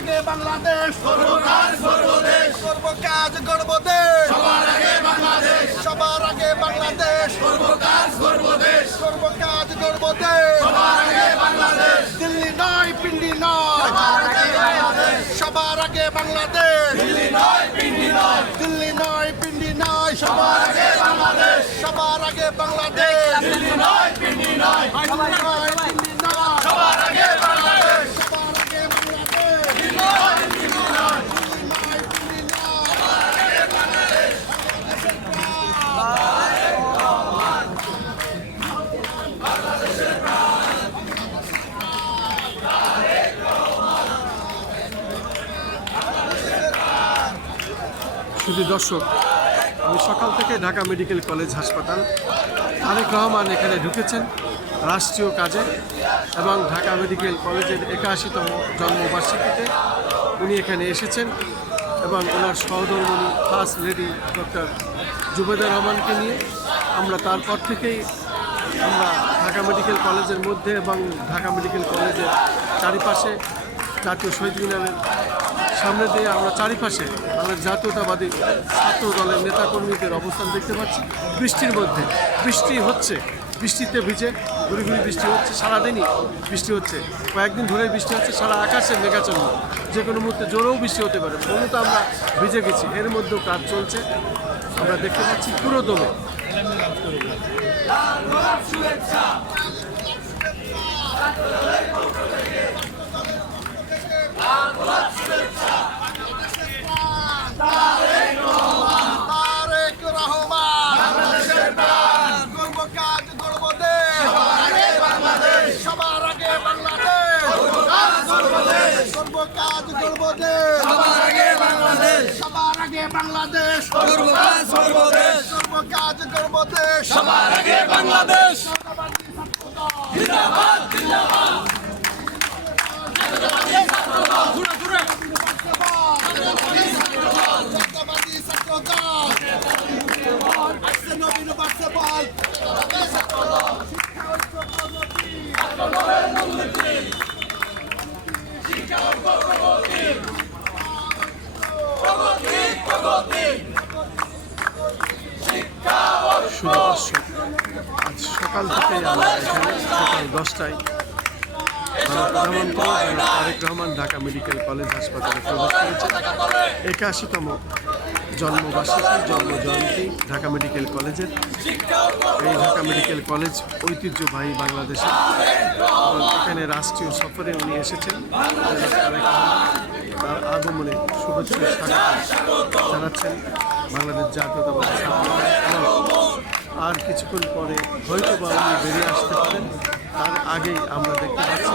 আগে বাংলাদেশ করব কাজ করব দেশ করব কাজ করব দেশ সবার আগে বাংলাদেশ সবার আগে বাংলাদেশ করব কাজ করব দেশ করব কাজ করব দেশ সবার আগে বাংলাদেশ দিল্লি নয় পিন্ডি নয় সবার আগে বাংলাদেশ সবার আগে বাংলাদেশ দিল্লি নয় পিন্ডি নয় দিল্লি নয় পিন্ডি নয় সবার আগে বাংলাদেশ সবার আগে বাংলাদেশ দিল্লি নয় পিন্ডি নয় সবার নয় পিন্ডি নয় সবার আগে বাংলাদেশ সবার আগে বাংলাদেশ দিল্লি নয় পিন্ডি নয় দিল্লি নয় পিন্ডি নয় সবার আগে বাংলাদেশ বাংলাদেশের শুধু দর্শক, আমি সকাল থেকে ঢাকা মেডিকেল কলেজ হাসপাতাল তারেক রহমান এখানে ঢুকেছেন রাষ্ট্রীয় কাজে এবং ঢাকা মেডিকেল কলেজের 81তম জন্মবার্ষিকীতে উনি এখানে এসেছেন এবং ওনার সহধর্মিণী ফার্স্ট লেডি ডক্টর জুবেদা রহমানকে নিয়ে আমরা তারপর থেকেই আমরা ঢাকা মেডিকেল কলেজের মধ্যে এবং ঢাকা মেডিকেল কলেজের চারিপাশে জাতীয় শহীদ মিনারের সামনে দিয়ে আমরা চারিপাশে আমাদের জাতীয়তাবাদী ছাত্র দলের নেতাকর্মীদের অবস্থান দেখতে পাচ্ছি। বৃষ্টির মধ্যে বৃষ্টি হচ্ছে, বৃষ্টিতে ভিজে ঘুরি ঘুরি বৃষ্টি হচ্ছে, সারাদিনই বৃষ্টি হচ্ছে, কয়েকদিন ধরেই বৃষ্টি হচ্ছে, সারা আকাশে মেঘাচ্ছন্ন, যে কোনো মুহূর্তে জোরেও বৃষ্টি হতে পারে। মূলত আমরা ভিজে গেছি, এর মধ্যেও কাজ চলছে আমরা দেখতে পাচ্ছি পুরো দমে। তারেক রহমান বাংলাদেশের প্রাণ করব কাজ করব দেশ সবার আগে বাংলাদেশ সবার আগে বাংলাদেশ করব কাজ করব দেশ করব কাজ করব দেশ সবার আগে বাংলাদেশ সবার আগে বাংলাদেশ করব কাজ করব দেশ করব কাজ করব দেশ সবার আগে বাংলাদেশ জিন্দাবাদ জিন্দাবাদ আজ সকাল থেকেই আমরা এখানে সকাল 10টায় প্রধানমন্ত্রী তারেক রহমান ঢাকা মেডিকেল কলেজ হাসপাতালে প্রবেশ করেছেন। 81তম জন্মবার্ষিকী জন্মজয়ন্তী ঢাকা মেডিকেল কলেজের। এই ঢাকা মেডিকেল কলেজ ঐতিহ্যবাহী বাংলাদেশের এবং এখানে রাষ্ট্রীয় সফরে উনি এসেছেন। তার আগমনে শুভেচ্ছা স্বাগত জানাচ্ছেন বাংলাদেশ জাতীয়তাবাদী ছাত্র দল। আর কিছুক্ষণ পরে হয়তো বা উনি বেরিয়ে আসতে পারেন, তার আগেই আমরা দেখতে পাচ্ছি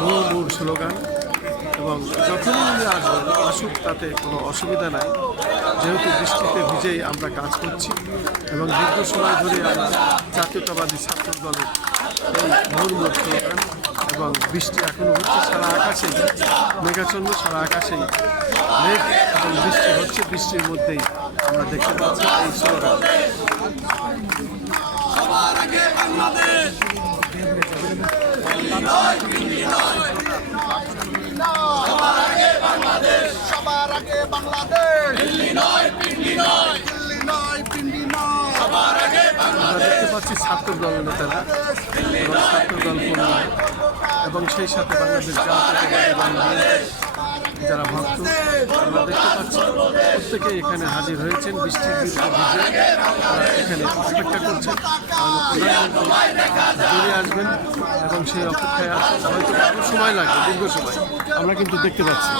মুহুর মুহুর স্লোগান। এবং যখনই উনি আসবেন আসুক, তাতে কোনো অসুবিধা নাই, যেহেতু বৃষ্টিতে ভিজেই আমরা কাজ করছি এবং দীর্ঘ সময় ধরে আমরা জাতীয়তাবাদী ছাত্র দলের এই মুহুর মুহুর স্লোগান এবং বৃষ্টি এখনও হচ্ছে, সারা আকাশেই মেঘাচ্ছন্ন, সারা আকাশেই মেঘ এবং বৃষ্টি হচ্ছে। বৃষ্টির মধ্যেই আমরা দেখতে পাচ্ছি এই স্লোগান। সবার আগে বাংলাদেশ সবার আগে বাংলাদেশ সবার আগে বাংলাদেশ দিল্লি নয় পিন্ডি নয় দিল্লি নয় পিন্ডি নয় সবার আগে আমরা দেখতে পাচ্ছি ছাত্র দল নেতারা এবং ছাত্র দল কর্মীরা এবং সেই সাথে বাংলাদেশ জাতীয়তাবাদী দল যারা ভক্ত আমরা দেখতে পাচ্ছি প্রত্যেকেই এখানে হাজির হয়েছেন। বৃষ্টির ভিজে তারা এখানে অপেক্ষা করছেন প্রধানমন্ত্রী বেরিয়ে আসবেন এবং সেই অপেক্ষায় আছেন। হয়তো আরও সময় লাগবে, দীর্ঘ সময় আমরা কিন্তু দেখতে পাচ্ছি।